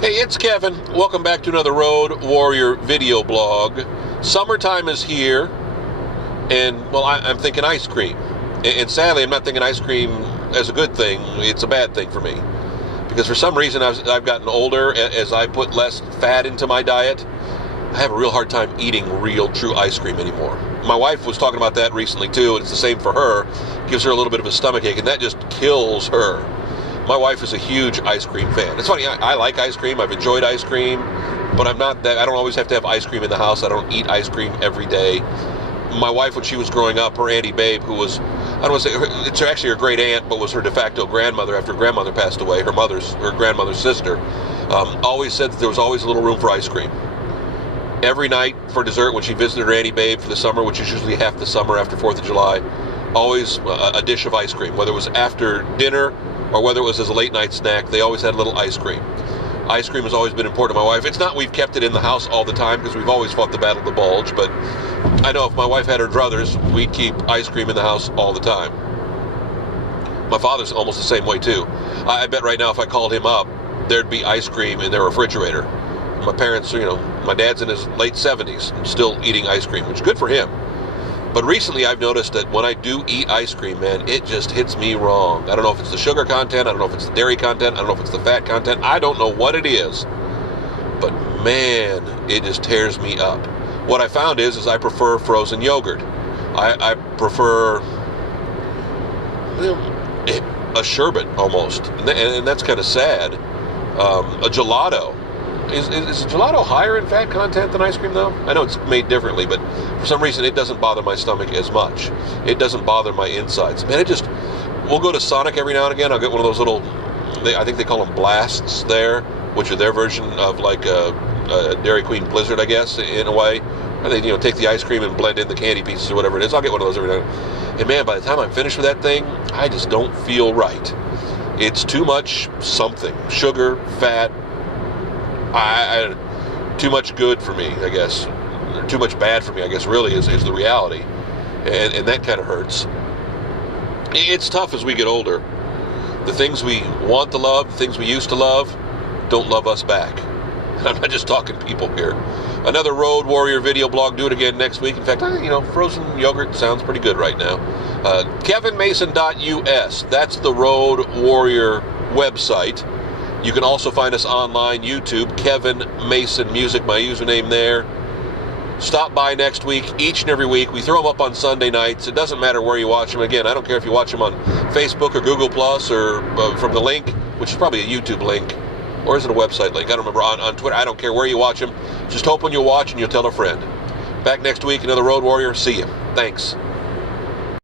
Hey, it's Kevin. Welcome back to another Road Warrior video blog. Summertime is here, and, well, I'm thinking ice cream. And sadly, I'm not thinking ice cream as a good thing. It's a bad thing for me. Because for some reason, I've gotten older. As I put less fat into my diet, I have a real hard time eating real, true ice cream anymore. My wife was talking about that recently, too, and it's the same for her. Gives her a little bit of a stomachache, and that just kills her. My wife is a huge ice cream fan. It's funny, I like ice cream. I've enjoyed ice cream, but I don't always have to have ice cream in the house. I don't eat ice cream every day. My wife, when she was growing up, her Auntie Babe, who was, I don't want to say, it's actually her great aunt, but was her de facto grandmother after her grandmother passed away, her grandmother's sister, always said that there was always a little room for ice cream. Every night for dessert, when she visited her Auntie Babe for the summer, which is usually half the summer after 4th of July, always a dish of ice cream. Whether it was after dinner or whether it was as a late night snack, they always had a little ice cream. Ice cream has always been important to my wife. It's not we've kept it in the house all the time because we've always fought the battle of the bulge, but I know if my wife had her druthers, we'd keep ice cream in the house all the time. My father's almost the same way too. I bet right now if I called him up, there'd be ice cream in their refrigerator. My parents, my dad's in his late 70s and still eating ice cream, which is good for him. But recently I've noticed that when I do eat ice cream, man, it just hits me wrong. I don't know if it's the sugar content, I don't know if it's the dairy content, I don't know if it's the fat content, I don't know what it is. But man, it just tears me up. What I found is I prefer frozen yogurt. I prefer a sherbet almost, and that's kind of sad. A gelato. Is gelato higher in fat content than ice cream, though? I know it's made differently, but for some reason it doesn't bother my stomach as much. It doesn't bother my insides. Man, we'll go to Sonic every now and again. I'll get one of those little, I think they call them blasts there, which are their version of like a Dairy Queen Blizzard, I guess, in a way. And they, take the ice cream and blend in the candy pieces or whatever it is. I'll get one of those every now and then. And man, by the time I'm finished with that thing, I just don't feel right. It's too much something. Sugar, fat, too much good for me, I guess. Or too much bad for me, I guess, really is the reality. And that kind of hurts. It's tough as we get older. The things we want to love, the things we used to love, don't love us back. I'm not just talking people here. Another Road Warrior video blog. Do it again next week. In fact, frozen yogurt sounds pretty good right now. KevinMason.us. That's the Road Warrior website. You can also find us online, YouTube, Kevin Mason Music, my username there. Stop by next week, each and every week. We throw them up on Sunday nights. It doesn't matter where you watch them. Again, I don't care if you watch them on Facebook or Google Plus or from the link, which is probably a YouTube link, or is it a website link? I don't remember. On Twitter, I don't care where you watch them. Just hoping you'll watch and you'll tell a friend. Back next week, another Road Warrior. See you. Thanks.